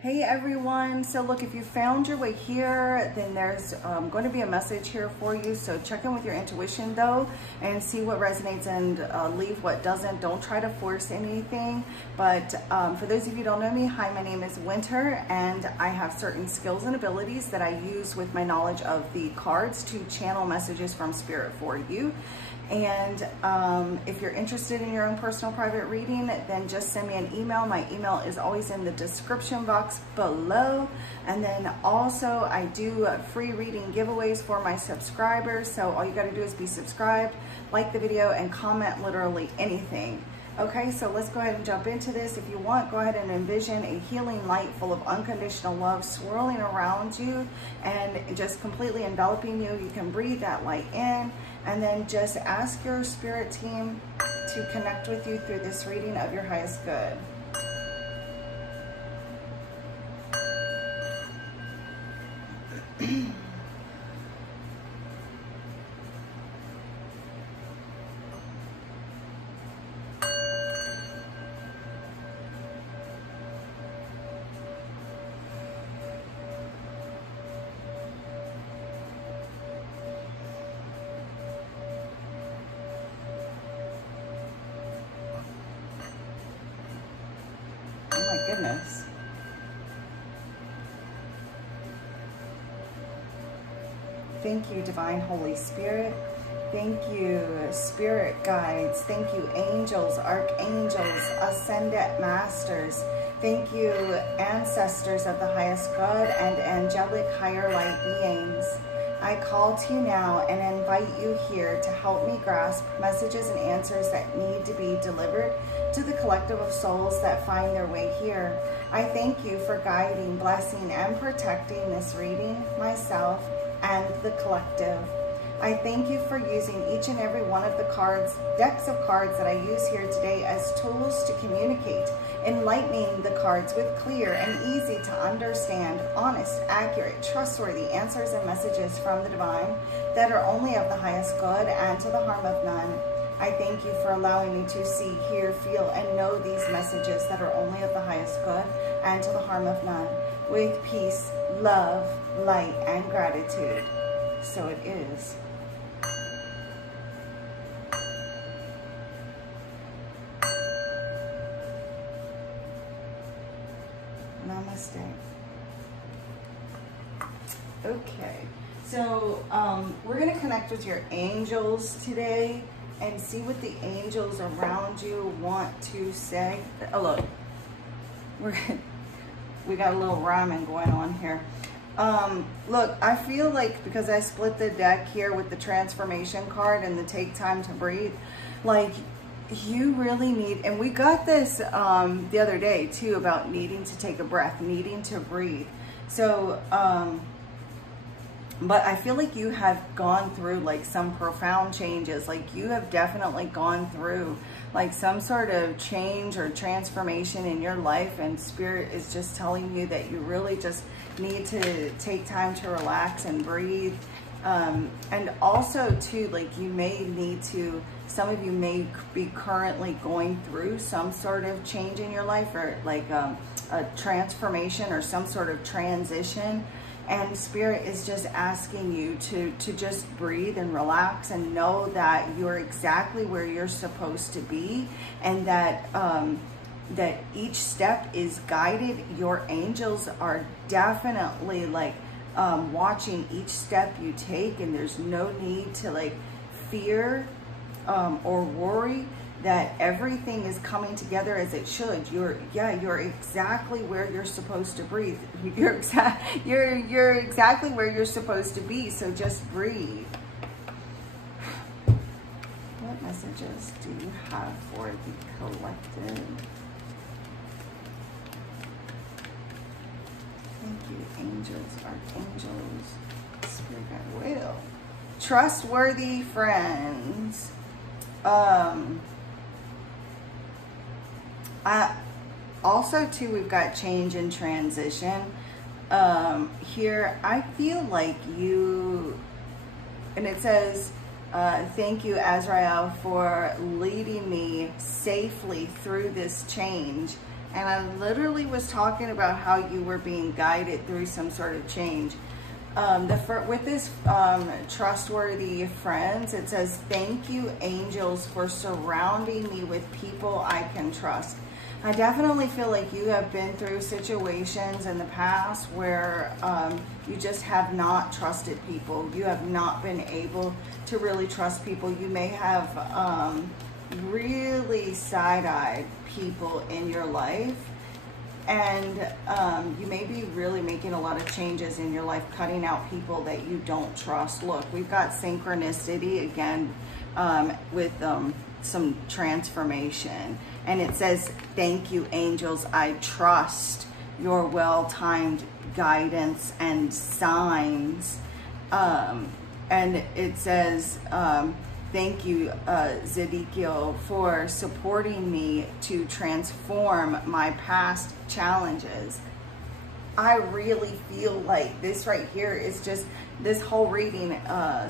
Hey everyone, so look, if you found your way here, then there's going to be a message here for you. So check in with your intuition though and see what resonates and leave what doesn't. Don't try to force anything. But for those of you who don't know me, hi, my name is Winter, and I have certain skills and abilities that I use with my knowledge of the cards to channel messages from Spirit for you. And if you're interested in your own personal private reading, then just send me an email. My email is always in the description box below. And then also I do free reading giveaways for my subscribers. So all you got to do is be subscribed, like the video, and comment literally anything. Okay, so let's go ahead and jump into this. If you want, go ahead and envision a healing light full of unconditional love swirling around you and just completely enveloping you. You can breathe that light in and then just ask your spirit team to connect with you through this reading of your highest good. Goodness. Thank you, Divine Holy Spirit. Thank you, Spirit Guides. Thank you, Angels, Archangels, Ascended Masters. Thank you, Ancestors of the Highest Good and Angelic Higher Light Beings. I call to you now and invite you here to help me grasp messages and answers that need to be delivered to the collective of souls that find their way here. I thank you for guiding, blessing, and protecting this reading, myself, and the collective. I thank you for using each and every one of the decks of cards that I use here today as tools to communicate, enlightening the cards with clear and easy to understand, honest, accurate, trustworthy answers and messages from the divine that are only of the highest good and to the harm of none. I thank you for allowing me to see, hear, feel, and know these messages that are only of the highest good and to the harm of none, with peace, love, light, and gratitude. So it is. Namaste. Okay, so we're going to connect with your angels today and see what the angels around you want to say. Oh, look, we got a little rhyming going on here. Look, I feel like because I split the deck here with the transformation card and the take time to breathe, like you really need, and we got this the other day too, about needing to take a breath, needing to breathe. So, but I feel like you have gone through like some profound changes. Like you have definitely gone through like some sort of change or transformation in your life, and Spirit is just telling you that you really just need to take time to relax and breathe. And also too, like you may need to, some of you may be currently going through some sort of change in your life, or like a transformation or some sort of transition. And Spirit is just asking you to just breathe and relax and know that you're exactly where you're supposed to be, and that that each step is guided. Your angels are definitely like watching each step you take, and there's no need to like fear or worry, that everything is coming together as it should. You're exactly where you're supposed to breathe. You're exactly where you're supposed to be. So just breathe. What messages do you have for the collective? Thank you, angels, archangels, spirit guide, will. Trustworthy friends. Also too, we've got change and transition. Here, I feel like you, and it says, thank you, Azrael, for leading me safely through this change and I literally was talking about how you were being guided through some sort of change. With this trustworthy friends, it says, thank you, angels, for surrounding me with people I can trust. I definitely feel like you have been through situations in the past where you just have not trusted people. You have not been able to really trust people. You may have really side-eyed people in your life. And you may be really making a lot of changes in your life, cutting out people that you don't trust. Look, we've got synchronicity again with some transformation. And it says, thank you, angels. I trust your well-timed guidance and signs. And it says, thank you, Zedekiel, for supporting me to transform my past challenges. I really feel like this right here is just, this whole reading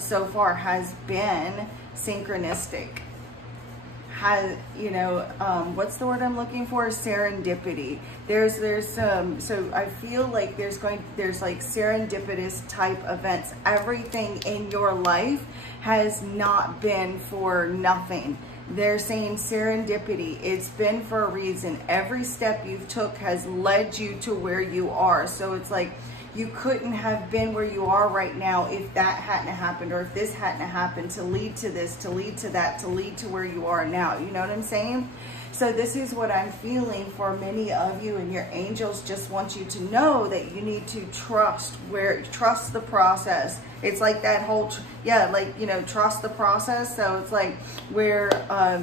so far has been synchronistic. What's the word I'm looking for? Serendipity. So I feel like there's like serendipitous type events. Everything in your life has not been for nothing. They're saying serendipity. It's been for a reason. Every step you've took has led you to where you are. So it's like, you couldn't have been where you are right now if that hadn't happened, or if this hadn't happened to lead to this, to lead to that, to lead to where you are now. You know what I'm saying? So this is what I'm feeling for many of you, and your angels just want you to know that you need to trust the process. It's like that whole, trust the process. So it's like where,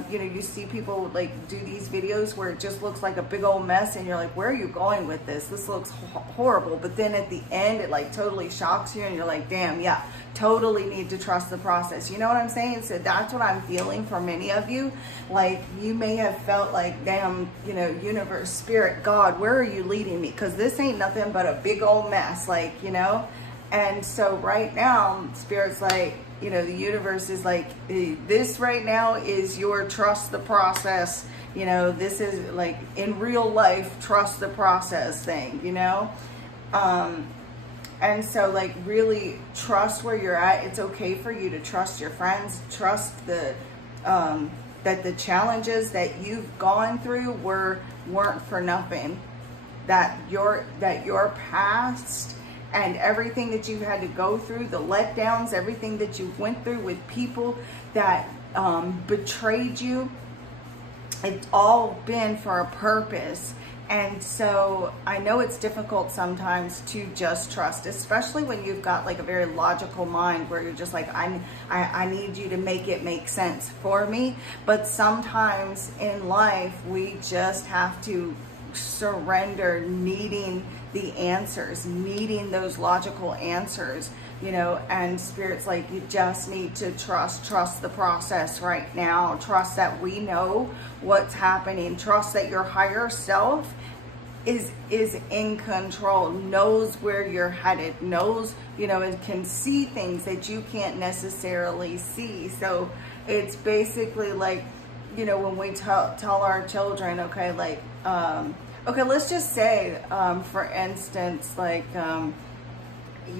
you see people like do these videos where it just looks like a big old mess, and you're like, where are you going with this? This looks horrible. But then at the end, it like totally shocks you, and you're like, damn, yeah, totally need to trust the process. You know what I'm saying? So that's what I'm feeling for many of you. Like, you may have felt like, damn, universe, spirit, God, where are you leading me? Because this ain't nothing but a big old mess, And so right now, Spirit's like, the universe is like, this right now is your trust the process. This is like in real life, trust the process thing, And so like really trust where you're at. It's okay for you to trust your friends, trust that the challenges that you've gone through weren't for nothing. That your past and everything that you had to go through, the letdowns, everything that you went through with people that betrayed you, it's all been for a purpose. And so I know it's difficult sometimes to just trust, especially when you've got like a very logical mind where you're just like, I need you to make it make sense for me. But sometimes in life, we just have to surrender needing the answers, needing those logical answers, and Spirit's like, you just need to trust the process right now. Trust that we know what's happening. Trust that your higher self is in control, knows where you're headed, knows, and can see things that you can't necessarily see. So it's basically like, when we tell our children, okay, like, okay, let's just say, for instance, like,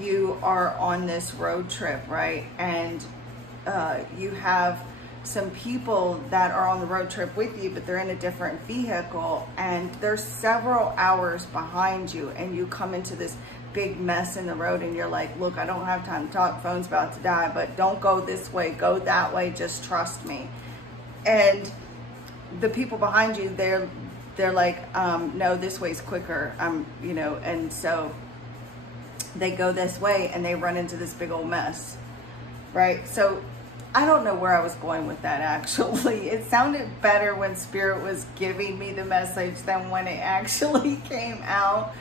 you are on this road trip, right? And you have some people that are on the road trip with you, but they're in a different vehicle, and they're several hours behind you, and you come into this big mess in the road, and you're like, look, I don't have time to talk, phone's about to die, but don't go this way, go that way, just trust me. And the people behind you, they're like, no, this way's quicker, and so they go this way and they run into this big old mess, right? So I don't know where I was going with that, actually. It sounded better when Spirit was giving me the message than when it actually came out.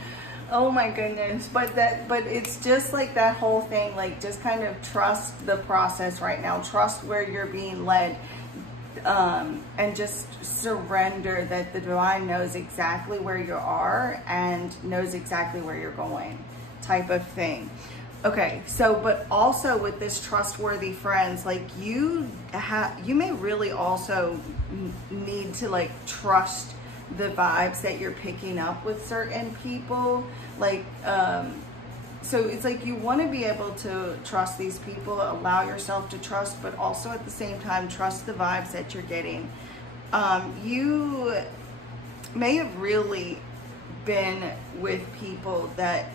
Oh my goodness. But it's just like that whole thing, like, just kind of trust the process right now. Trust where you're being led. And just surrender that the divine knows exactly where you are and knows exactly where you're going, type of thing. Okay, so, but also with this trustworthy friends, like, you may really also need to like trust the vibes that you're picking up with certain people. Like, so it's like you want to be able to trust these people, allow yourself to trust, but also at the same time trust the vibes that you're getting. You may have really been with people that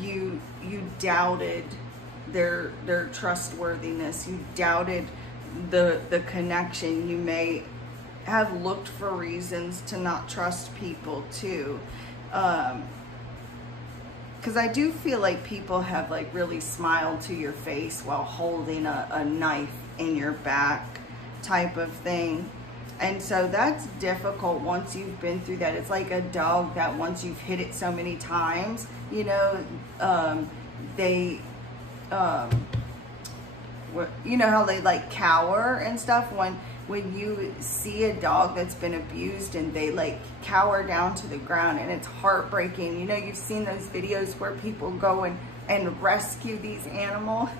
you doubted their trustworthiness. You doubted the connection. You may have looked for reasons to not trust people too. Because I do feel like people have like really smiled to your face while holding a knife in your back type of thing. And so that's difficult once you've been through that. It's like a dog that once you've hit it so many times, you know, they, you know how they like cower and stuff when you see a dog that's been abused and they like cower down to the ground, and it's heartbreaking. You know, you've seen those videos where people go and rescue these animals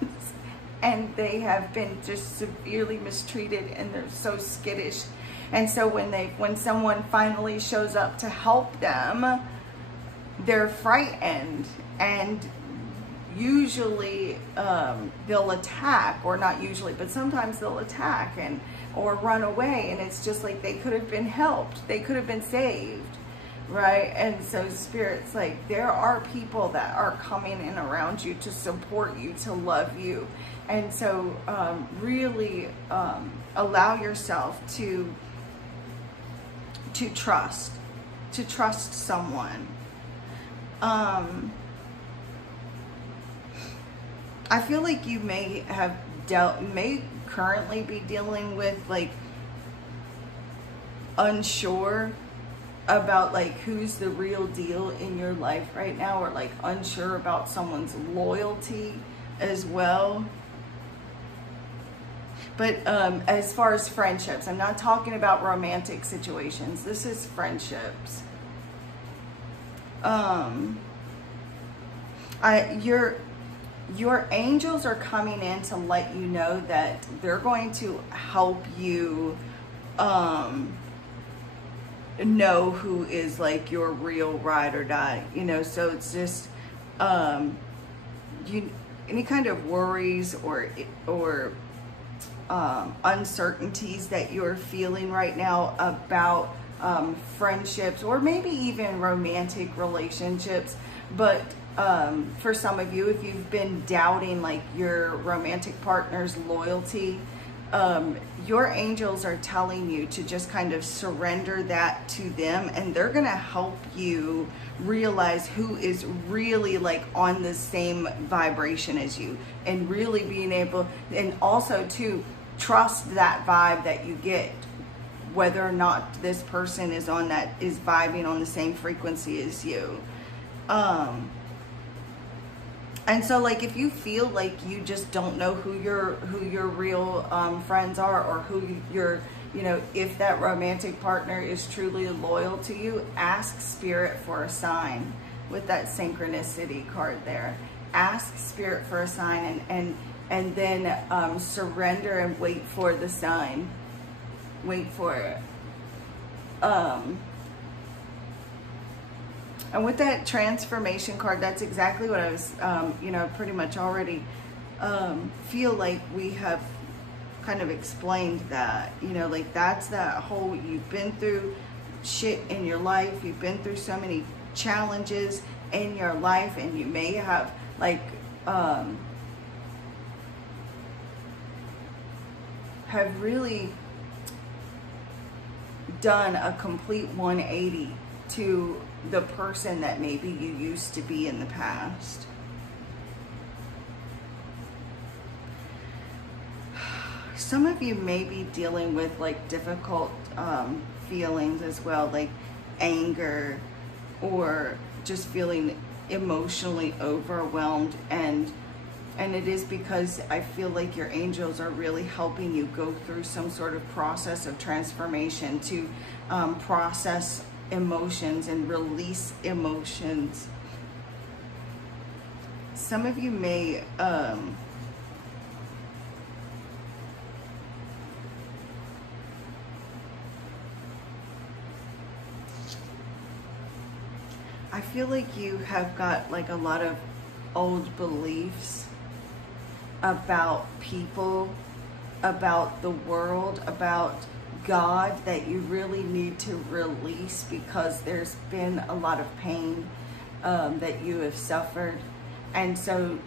and they have been just severely mistreated and they're so skittish. And so when someone finally shows up to help them, they're frightened, and usually they'll attack, or not usually, but sometimes they'll attack or run away, and it's just like they could have been helped, they could have been saved, right? And so Spirit's like, there are people that are coming in around you to support you, to love you. And so really allow yourself to trust someone. I feel like you may currently be dealing with like unsure about like who's the real deal in your life right now, or like unsure about someone's loyalty as well. But as far as friendships, I'm not talking about romantic situations. This is friendships. Your angels are coming in to let you know that they're going to help you know who is like your real ride or die. You know, so it's just any kind of worries or uncertainties that you're feeling right now about friendships, or maybe even romantic relationships. But for some of you, if you've been doubting like your romantic partner's loyalty, your angels are telling you to just kind of surrender that to them, and they're gonna help you realize who is really like on the same vibration as you, and really being able, and also to trust that vibe that you get, whether or not this person is vibing on the same frequency as you. And so like if you feel like you just don't know who your real friends are, or who your, you know, if that romantic partner is truly loyal to you, ask Spirit for a sign with that synchronicity card there. Ask Spirit for a sign, and then surrender and wait for the sign. Wait for it. And with that transformation card, that's exactly what I was, you know, pretty much already feel like we have kind of explained that. You know, like that's that whole, you've been through shit in your life. You've been through so many challenges in your life, and you may have like, have really done a complete 180 to the person that maybe you used to be in the past. Some of you may be dealing with like difficult feelings as well, like anger, or just feeling emotionally overwhelmed, and it is because I feel like your angels are really helping you go through some sort of process of transformation to process emotions and release emotions. Some of you may feel like you have got like a lot of old beliefs about people, about the world, about God, that you really need to release, because there's been a lot of pain that you have suffered. And so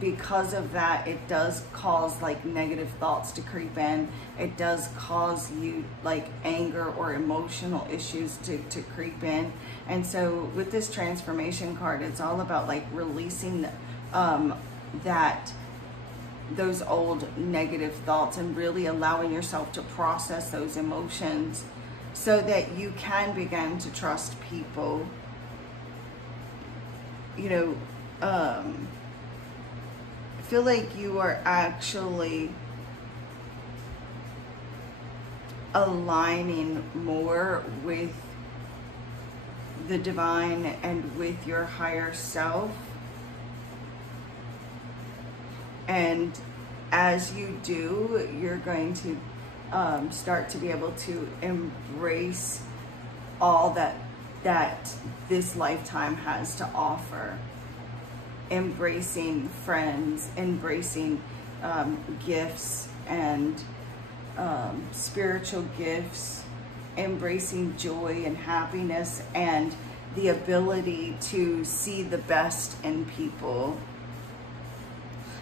because of that, it does cause like negative thoughts to creep in. It does cause you like anger or emotional issues to creep in. And so with this transformation card, it's all about like releasing those old negative thoughts and really allowing yourself to process those emotions so that you can begin to trust people. You know, I feel like you are actually aligning more with the divine and with your higher self. And as you do, you're going to start to be able to embrace all that this lifetime has to offer. Embracing friends, embracing gifts and spiritual gifts, embracing joy and happiness, and the ability to see the best in people.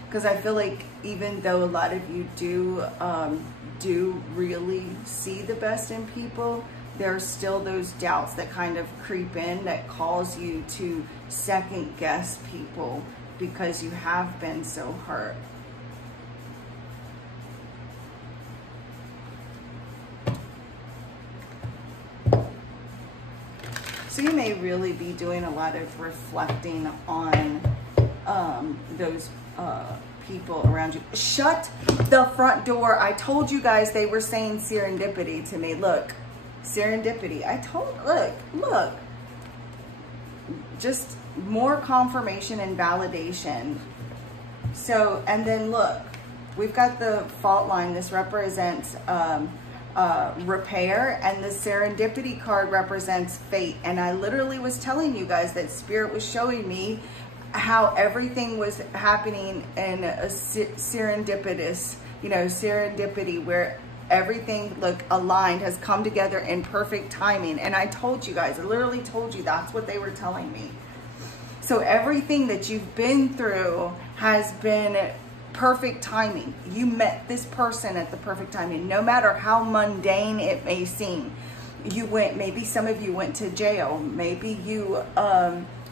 Because I feel like even though a lot of you do really see the best in people, there are still those doubts that kind of creep in that cause you to second guess people because you have been so hurt. So you may really be doing a lot of reflecting on those people around you. Shut the front door. I told you guys they were saying serendipity to me. Look, serendipity. Look. Just more confirmation and validation. So, and then look, we've got the fault line. This represents repair, and the serendipity card represents fate. And I literally was telling you guys that Spirit was showing me how everything was happening in a serendipitous, serendipity, where everything aligned, has come together in perfect timing. And I told you guys, I literally told you that's what they were telling me. So everything that you've been through has been perfect timing. You met this person at the perfect timing, no matter how mundane it may seem. Maybe some of you went to jail, maybe you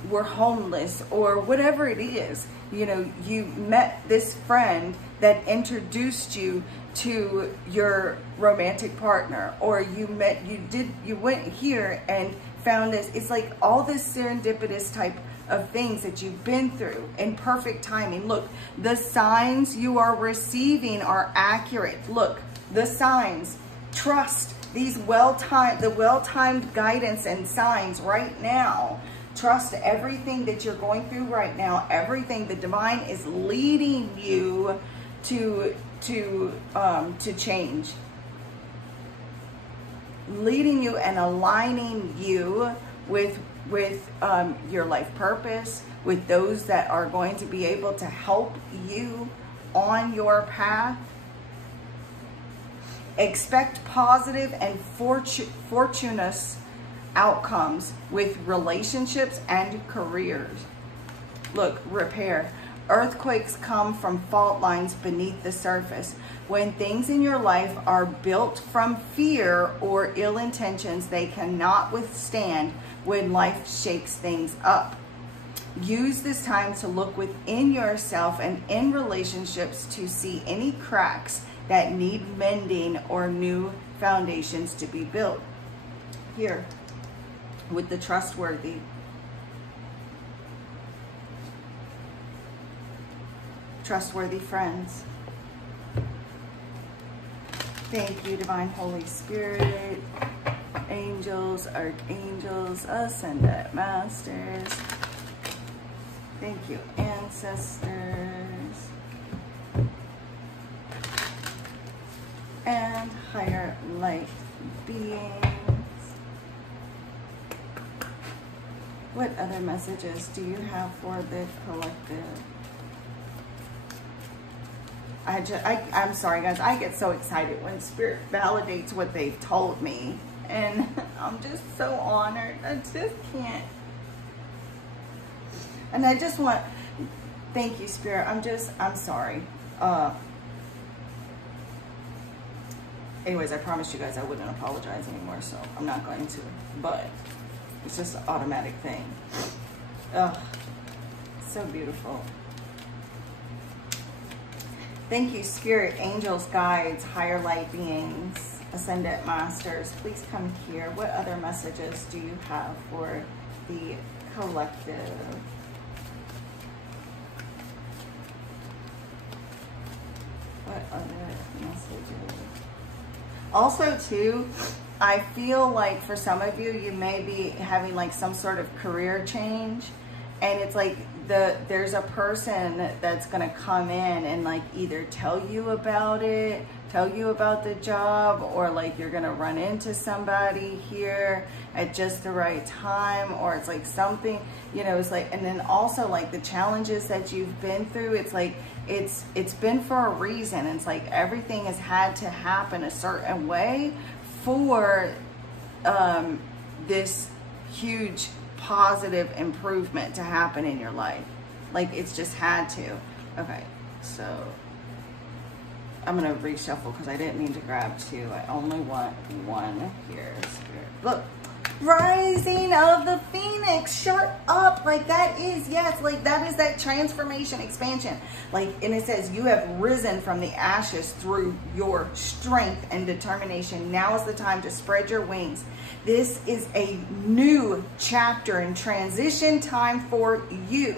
were homeless, or whatever it is. You met this friend that introduced you to your romantic partner, or you went here and found this. It's like all this serendipitous type of things that you've been through in perfect timing. Look, the signs you are receiving are accurate. Look, the signs, trust these the well-timed guidance and signs right now. Trust everything that you're going through right now. Everything the divine is leading you to change, leading you and aligning you with your life purpose, with those that are going to be able to help you on your path. Expect positive and fortuitous outcomes with relationships and careers. Look, repair. Earthquakes come from fault lines beneath the surface. When things in your life are built from fear or ill intentions, they cannot withstand when life shakes things up. Use this time to look within yourself and in relationships to see any cracks that need mending or new foundations to be built. Here, with the trustworthy. Trustworthy friends. Thank you, Divine Holy Spirit, angels, archangels, ascended masters. Thank you, ancestors, and higher light beings. What other messages do you have for the collective? I'm sorry, guys. I get so excited when Spirit validates what they've told me. And I'm just so honored. I just can't. And I just want, thank you, Spirit. I'm sorry. Anyways, I promised you guys I wouldn't apologize anymore, so I'm not going to. But it's just an automatic thing. Ugh, so beautiful. Thank you, Spirit, angels, guides, higher light beings, ascendant masters. Please come here. What other messages do you have for the collective? What other messages? Also, too, I feel like for some of you, you may be having like some sort of career change. And it's like there's a person that's going to come in and like either tell you about it, tell you about the job, or like you're going to run into somebody here at just the right time, or it's like something, you know, it's like, and then also like the challenges that you've been through, it's like, it's been for a reason. It's like everything has had to happen a certain way for this huge positive improvement to happen in your life. Like it's just had to. Okay, so I'm gonna reshuffle because I didn't mean to grab two. I only want one here. Spirit. Look, rising of the phoenix. Shut up. Like that is, yes, like that is that transformation, expansion. Like, and it says you have risen from the ashes through your strength and determination. Now is the time to spread your wings. This is a new chapter and transition time for you.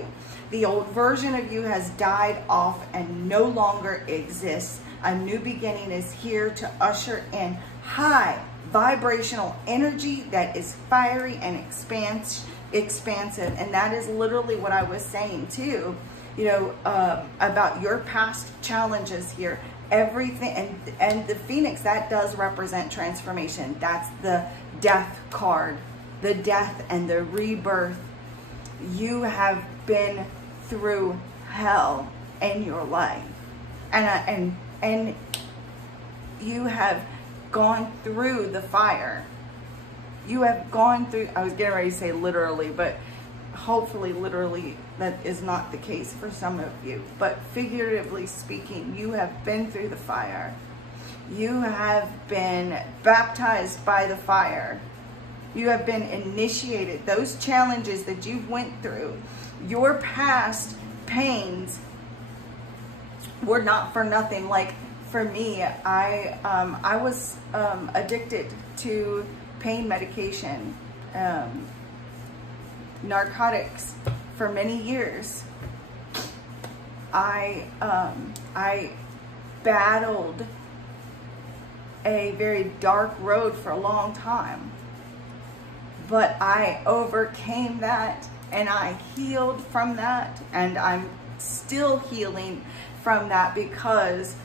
The old version of you has died off and no longer exists. A new beginning is here to usher in high vibrational energy that is fiery and expansive. And that is literally what I was saying too, you know, about your past challenges here. Everything, and the phoenix, that does represent transformation. That's the death card, the death and the rebirth. You have been through hell in your life, and you have gone through the fire. You have gone through, I was getting ready to say literally, but hopefully literally that is not the case for some of you, but figuratively speaking, you have been through the fire. You have been baptized by the fire. You have been initiated. Those challenges that you went through, your past pains were not for nothing. Like for me, I was addicted to pain medication, narcotics for many years. I battled a very dark road for a long time, but I overcame that and I healed from that, and I'm still healing from that because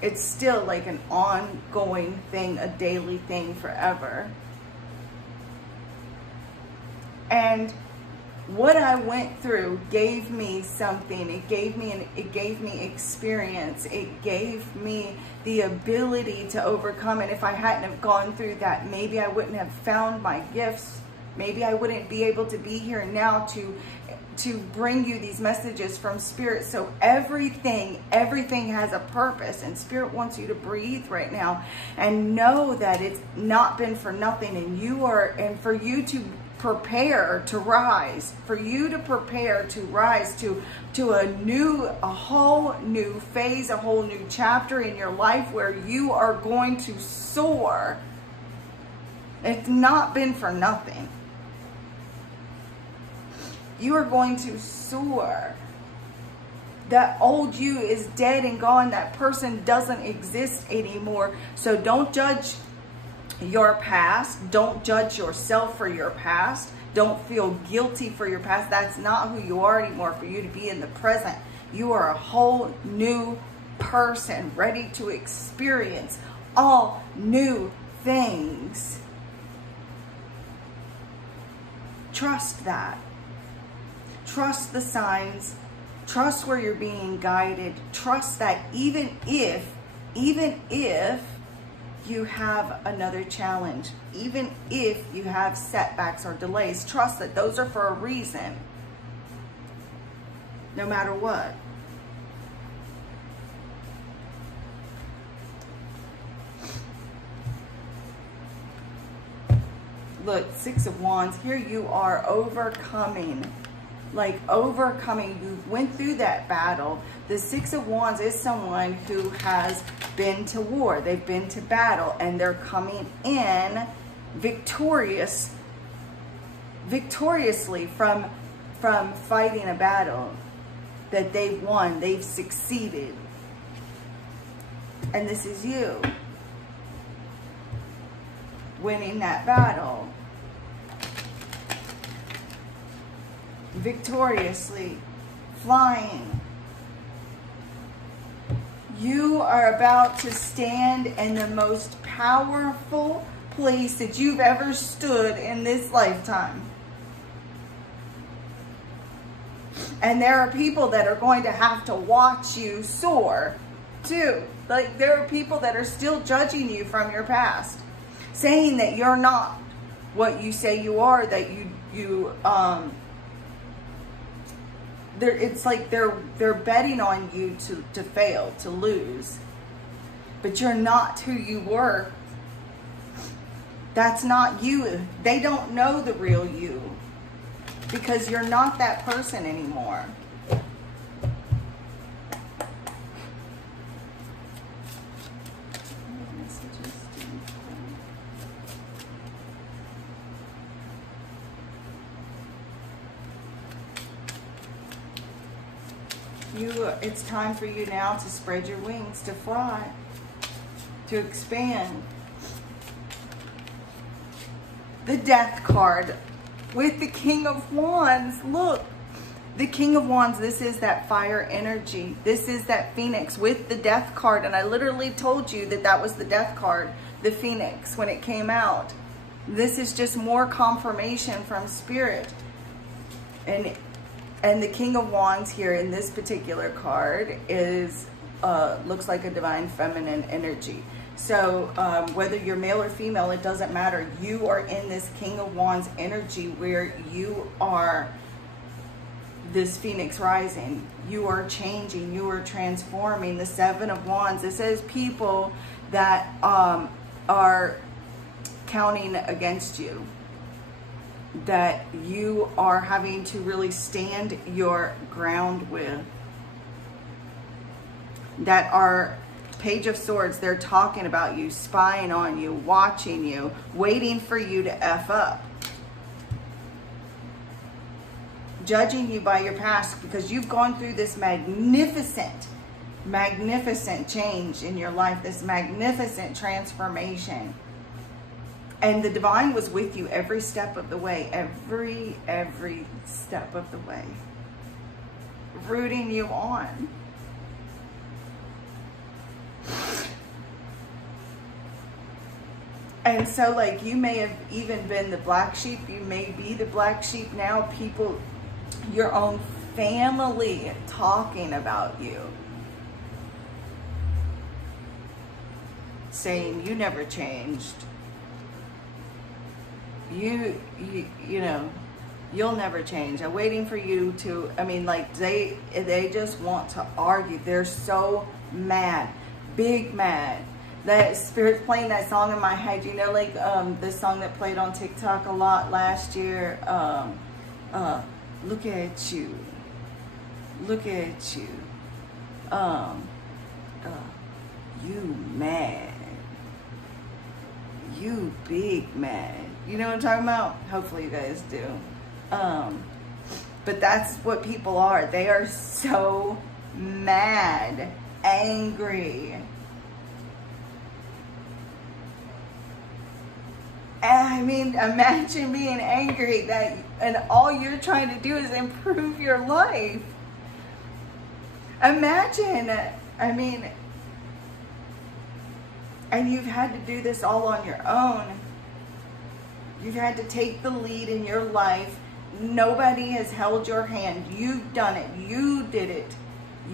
it's still like an ongoing thing, a daily thing forever. And what I went through gave me something. It gave me experience. It gave me the ability to overcome. And if I hadn't have gone through that, maybe I wouldn't have found my gifts. Maybe I wouldn't be able to be here now to bring you these messages from Spirit. So everything has a purpose, and Spirit wants you to breathe right now and know that it's not been for nothing. And for you to prepare to rise, for you to prepare to rise to a whole new phase, a whole new chapter in your life where you are going to soar. It's not been for nothing. You are going to soar. That old you is dead and gone. That person doesn't exist anymore. So don't judge your past. Don't judge yourself for your past. Don't feel guilty for your past. That's not who you are anymore. For you to be in the present, you are a whole new person, ready to experience all new things. Trust that. Trust the signs. Trust where you're being guided. Trust that even if you have another challenge, even if you have setbacks or delays, trust that those are for a reason, no matter what. Look, Six of Wands, here you are overcoming, like overcoming. You went through that battle. The Six of Wands is someone who has been to war. They've been to battle, and they're coming in victoriously from fighting a battle that they've won. They've succeeded. And this is you winning that battle victoriously, flying. You are about to stand in the most powerful place that you've ever stood in this lifetime. And there are people that are going to have to watch you soar too. Like, there are people that are still judging you from your past, saying that you're not what you say you are, that it's like they're betting on you to fail, to lose. But you're not who you were. That's not you. They don't know the real you, because you're not that person anymore. It's time for you now to spread your wings, to fly, to expand. The Death card with the King of Wands. Look, the King of Wands, this is that fire energy. This is that Phoenix with the Death card. And I literally told you that that was the Death card, the Phoenix, when it came out. This is just more confirmation from Spirit. And the King of Wands here in this particular card is looks like a divine feminine energy. So whether you're male or female, it doesn't matter. You are in this King of Wands energy where you are this Phoenix rising. You are changing. You are transforming. The Seven of Wands. This is people that are counting against you, that you are having to really stand your ground with, that are Page of Swords. They're talking about you, spying on you, watching you, waiting for you to F up, judging you by your past, because you've gone through this magnificent change in your life, this magnificent transformation. And the divine was with you every step of the way, every step of the way, rooting you on. And so, like, you may have even been the black sheep. You may be the black sheep now. People, your own family talking about you, saying you never changed. You know, you'll never change. I'm waiting for you to, I mean, like, they just want to argue. They're so mad, big mad. That Spirit's playing that song in my head, you know, like the song that played on TikTok a lot last year. Look at you. Look at you. You mad. You big mad. You know what I'm talking about? Hopefully you guys do. But that's what people are. They are so mad, angry. I mean, imagine being angry and all you're trying to do is improve your life. Imagine, I mean, and you've had to do this all on your own. You've had to take the lead in your life Nobody has held your hand. You've done it. You did it.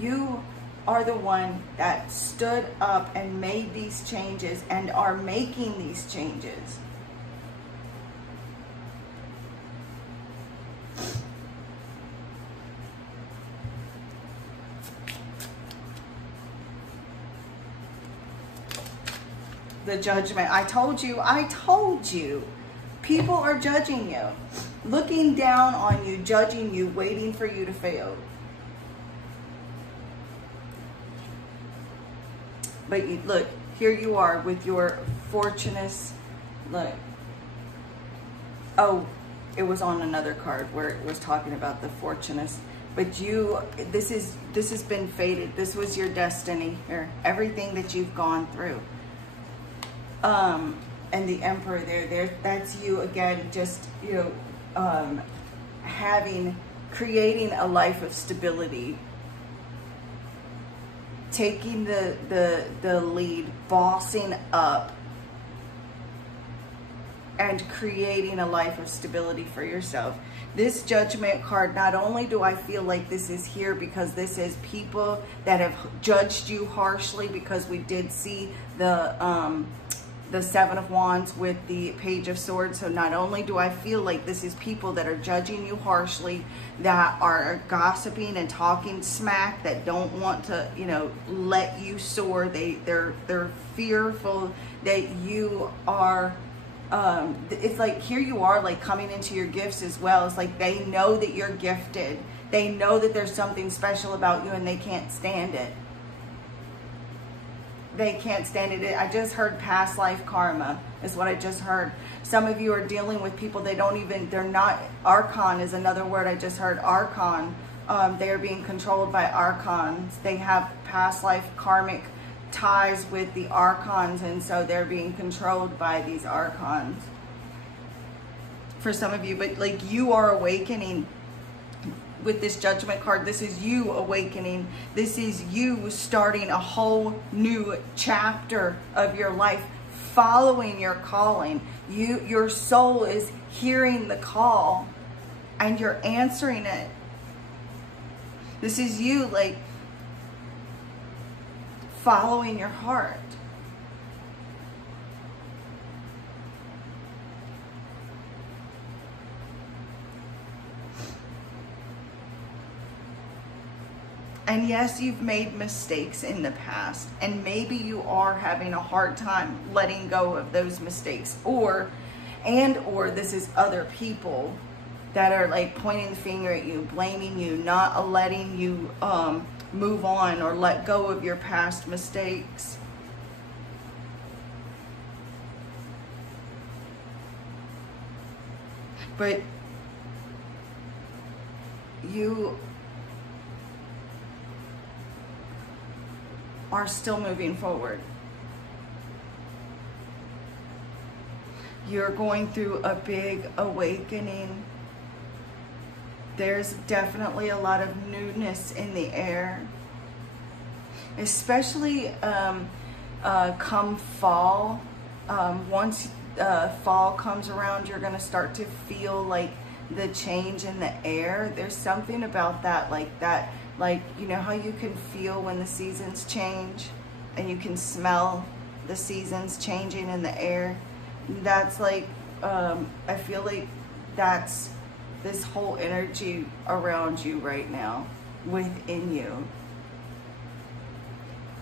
You are the one that stood up and made these changes and are making these changes. The judgment. I told you. People are judging you, looking down on you, judging you, waiting for you to fail. But you, look, here you are with your Fortunus. Look. Oh, it was on another card where it was talking about the Fortunus. But you, this has been fated. This was your destiny here. Everything that you've gone through. And the Emperor there, that's you again, just, you know, creating a life of stability, taking the lead, bossing up, and creating a life of stability for yourself. This Judgment card, not only do I feel like this is here because this is people that have judged you harshly, because we did see the Seven of Wands with the Page of Swords. So not only do I feel like this is people that are judging you harshly, that are gossiping and talking smack, that don't want to, you know, let you soar. They're fearful that you are, it's like here you are, like coming into your gifts as well. It's like they know that you're gifted. They know that there's something special about you and they can't stand it. They can't stand it. I just heard past life karma is what I just heard. Some of you are dealing with people they're not, Archon is another word I just heard, Archon. They are being controlled by Archons. They have past life karmic ties with the Archons, and so they're being controlled by these Archons. For some of you, but like you are awakening. With this Judgment card, this is you awakening. This is you starting a whole new chapter of your life, following your calling. Your soul is hearing the call and you're answering it. This is you, like, following your heart. And yes, you've made mistakes in the past, and maybe you are having a hard time letting go of those mistakes, or this is other people that are like pointing the finger at you, blaming you, not letting you move on or let go of your past mistakes. But you are still moving forward. You're going through a big awakening. There's definitely a lot of newness in the air, especially come fall. Once fall comes around, you're going to start to feel like the change in the air. There's something about that, like, you know how you can feel when the seasons change and you can smell the seasons changing in the air? That's like, I feel like that's this whole energy around you right now, within you.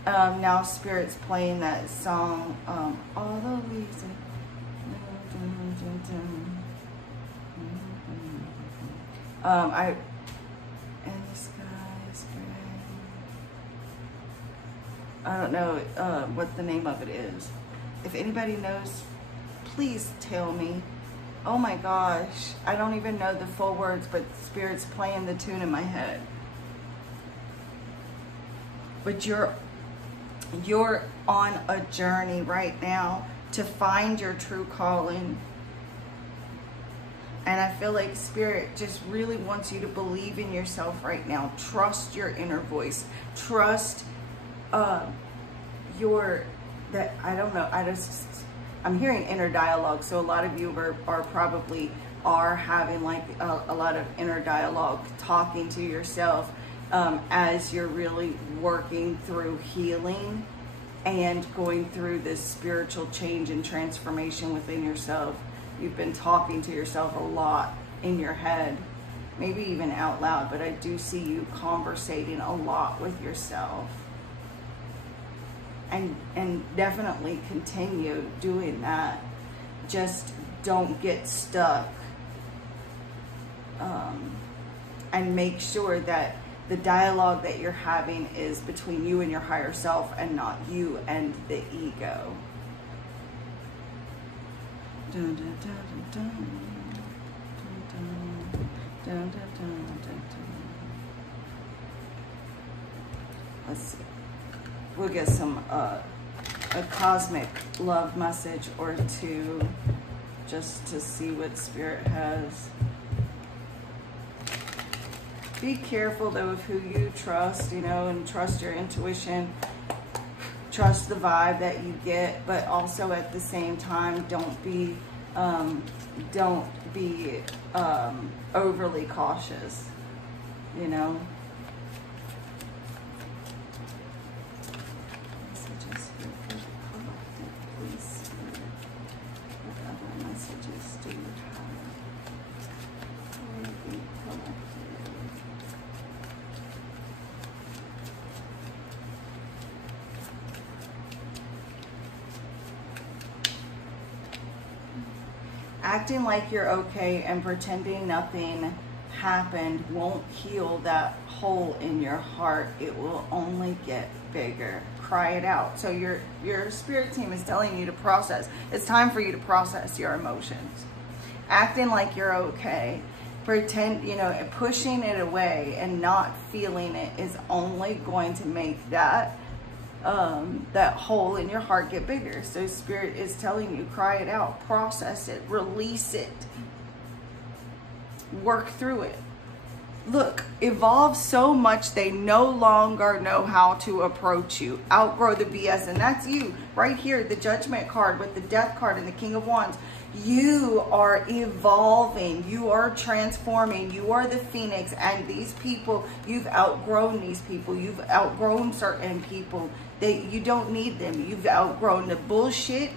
Now Spirit's playing that song, all the leaves. And the sky is gray. I don't know what the name of it is. If anybody knows, please tell me. Oh my gosh, I don't even know the full words, but Spirit's playing the tune in my head. But you're on a journey right now to find your true calling. And I feel like Spirit just really wants you to believe in yourself right now. Trust your inner voice. Trust I'm hearing inner dialogue. So a lot of you are probably are having like a lot of inner dialogue, talking to yourself as you're really working through healing and going through this spiritual change and transformation within yourself. You've been talking to yourself a lot in your head, maybe even out loud, but I do see you conversating a lot with yourself. And definitely continue doing that. Just don't get stuck. And make sure that the dialogue that you're having is between you and your higher self and not you and the ego. Dun, dun, dun, dun, dun, dun, dun, dun, dun. Let's see. We'll get some a cosmic love message or two just to see what Spirit has. Be careful though of who you trust, you know, and trust your intuition. Trust the vibe that you get, but also at the same time, don't be overly cautious, you know. Messages here for the collective, please. What other messages do you have for the collective? Acting like you're okay and pretending nothing happened won't heal that hole in your heart. It will only get bigger. Cry it out. So your spirit team is telling you to process. It's time for you to process your emotions. Acting like you're okay. Pretend, you know, pushing it away and not feeling it is only going to make that that hole in your heart get bigger. So Spirit is telling you, cry it out, process it, release it, work through it. Look, evolve so much they no longer know how to approach you. Outgrow the BS. And that's you right here, the Judgment card with the Death card and the King of Wands. You are evolving, you are transforming, you are the Phoenix, and these people, you've outgrown these people, you've outgrown certain people. You don't need them. You've outgrown the bullshit.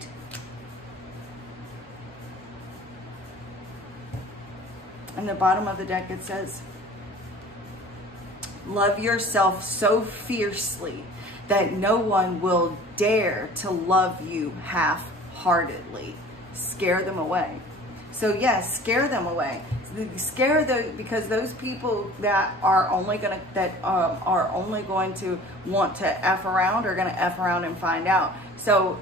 And the bottom of the deck, it says, love yourself so fiercely that no one will dare to love you half-heartedly. Scare them away. So yes, scare them away. Scare them, because those people that are only going to want to F around are going to F around and find out. So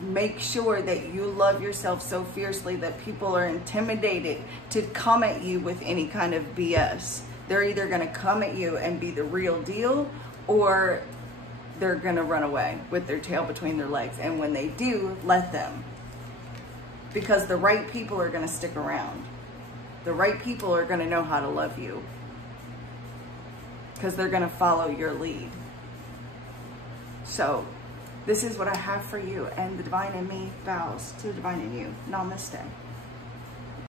make sure that you love yourself so fiercely that people are intimidated to come at you with any kind of BS. They're either going to come at you and be the real deal, or they're going to run away with their tail between their legs. And when they do, let them. Because the right people are going to stick around. The right people are going to know how to love you. Because they're going to follow your lead. So, this is what I have for you. And the Divine in me bows to the Divine in you. Namaste.